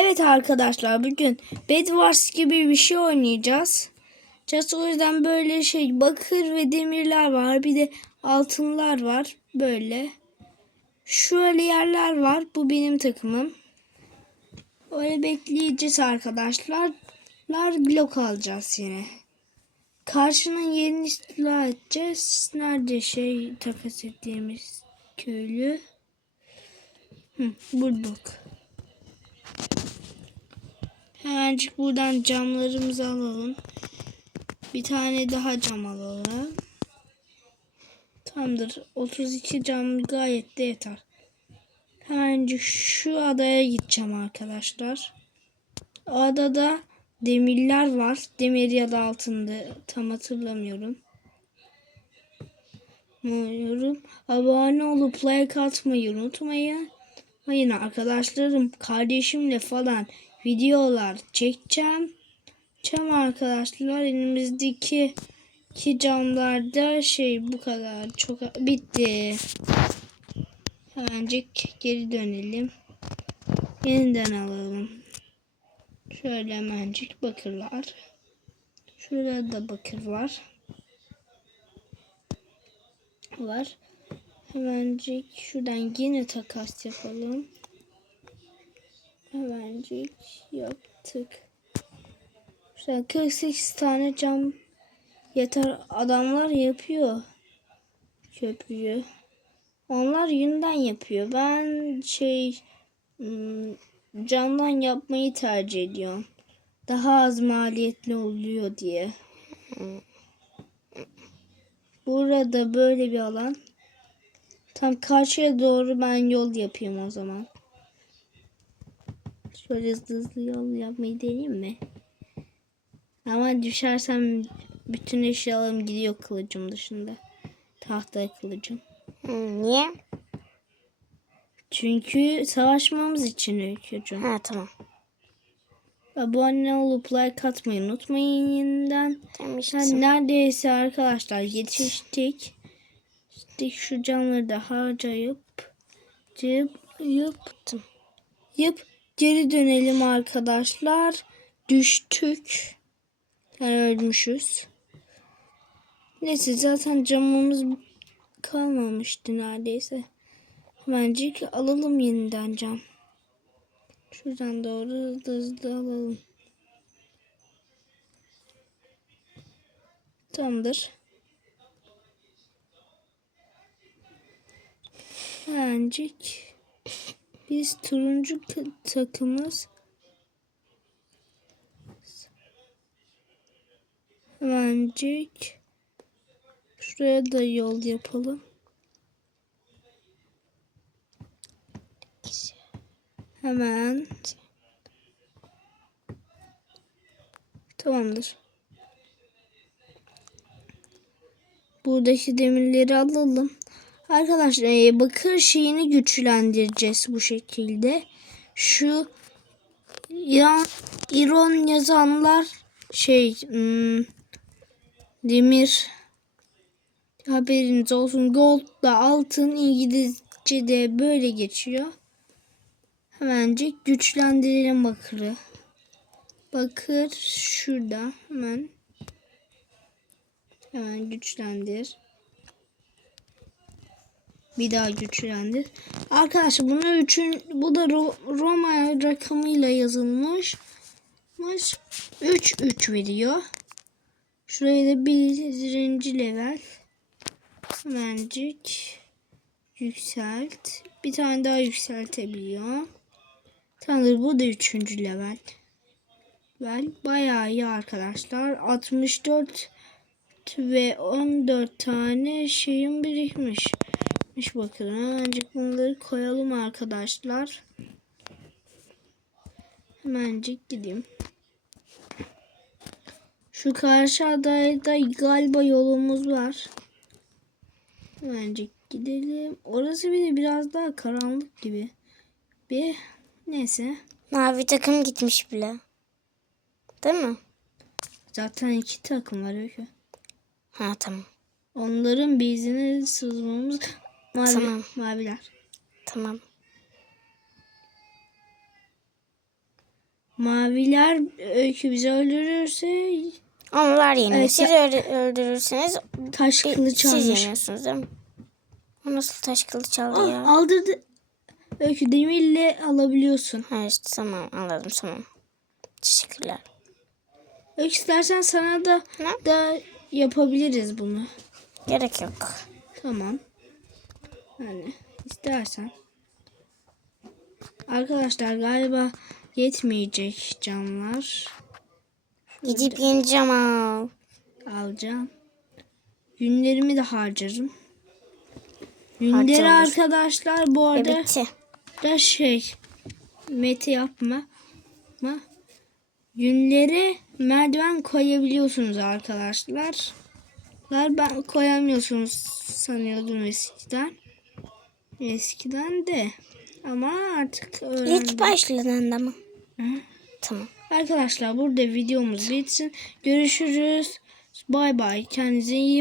Evet arkadaşlar bugün Bed Wars gibi bir şey oynayacağız. Just o yüzden böyle şey bakır ve demirler var. Bir de altınlar var. Böyle. Şöyle yerler var. Bu benim takımım. Öyle bekleyeceğiz arkadaşlar. Lar blok alacağız yine. Karşının yerini istila edeceğiz. Nerede şey takas ettiğimiz köylü? Hı, bulduk. Hemencik buradan camlarımızı alalım. Bir tane daha cam alalım. Tamamdır. 32 cam gayet de yeter. Hemencik şu adaya gideceğim arkadaşlar. Adada demirler var. Demir ya da altında tam hatırlamıyorum. Unutmuyorum. Abone olup like atmayı unutmayın. Hayır arkadaşlarım kardeşimle falan videolar çekeceğim. Çam arkadaşlar elimizdeki iki camlarda şey bu kadar çok bitti. Hemencik geri dönelim. Yeniden alalım. Şöyle hemencik bakırlar. Şurada da bakır var. Var. Hemencik şuradan yine takas yapalım. Hemencik yaptık. Şuradan 48 tane cam yeter. Adamlar yapıyor. Köprüyü. Onlar yünden yapıyor. Ben şey ım, camdan yapmayı tercih ediyorum. Daha az maliyetli oluyor diye. Burada böyle bir alan. Tam karşıya doğru ben yol yapayım o zaman. Şöyle hızlı hızlı yol yapmayı deneyeyim mi? Ama düşersem bütün eşyalarım gidiyor kılıcım dışında. Tahta kılıcım. Hmm, niye? Çünkü savaşmamız için öykücüm. Ha tamam. Abone olup like atmayı unutmayın yeniden. Tamam işte. Yani neredeyse arkadaşlar yetiştik. İşte şu camları da harcayıp cıp, yaptım. Yap geri dönelim arkadaşlar. Düştük. Yani ölmüşüz. Neyse zaten camımız kalmamıştı neredeyse. Hemencik alalım yeniden cam. Şuradan doğru hızlı hızlı alalım. Tamamdır. Hemencik. Biz turuncu takımız. Hemencik. Şuraya da yol yapalım. Hemen. Tamamdır. Buradaki demirleri alalım. Arkadaşlar e, bakır şeyini güçlendireceğiz bu şekilde. Şu ya iron yazanlar şey hmm, demir haberiniz olsun. Gold da altın İngilizce'de böyle geçiyor. Hemencik güçlendirelim bakırı. Bakır şurada hemen. Hemen güçlendir. Bir daha güçlendir. Arkadaşlar bunu üçün bu da Ro- Roma rakamıyla yazılmış. 3 3 veriyor. Şurayı da birinci level. Hemencik yükselt. Bir tane daha yükseltebiliyor. Tanrı bu da üçüncü level. Level bayağı iyi arkadaşlar. 64 ve 14 tane şeyim birikmiş. Miş bakın. Hemencik bunları koyalım arkadaşlar. Hemencik gideyim. Şu karşı adayda galiba yolumuz var. Hemencik gidelim. Orası bir de biraz daha karanlık gibi. Bir neyse. Mavi takım gitmiş bile. Değil mi? Zaten iki takım var öyle. Ha tamam. Onların bezine sızmamız mavi, Tamam. maviler. Tamam. Maviler öykü bizi öldürürse Onlar yeniyor. Evet, Siz öldü- öldürürseniz taş kılıç siz almış. yeniyorsunuz değil mi? O nasıl taş kılıç aldı Aa, ya? aldırdı. Öykü demirle alabiliyorsun. Ha işte tamam anladım tamam. Teşekkürler. Öykü istersen sana da Ne? da yapabiliriz bunu. Gerek yok. Tamam. Yani istersen. Arkadaşlar galiba yetmeyecek camlar. Gidip yeneceğim al. Alacağım. Günlerimi de harcarım. Günleri Harcanır. arkadaşlar bu Ve arada bitti. da şey mete yapma. Ma. Günlere merdiven koyabiliyorsunuz arkadaşlar. Ben koyamıyorsunuz sanıyordum eskiden. Eskiden de. Ama artık öğrendim. İlk başladığında mı? Hı. Tamam. Arkadaşlar burada videomuz bitsin. Görüşürüz. Bay bay. Kendinize iyi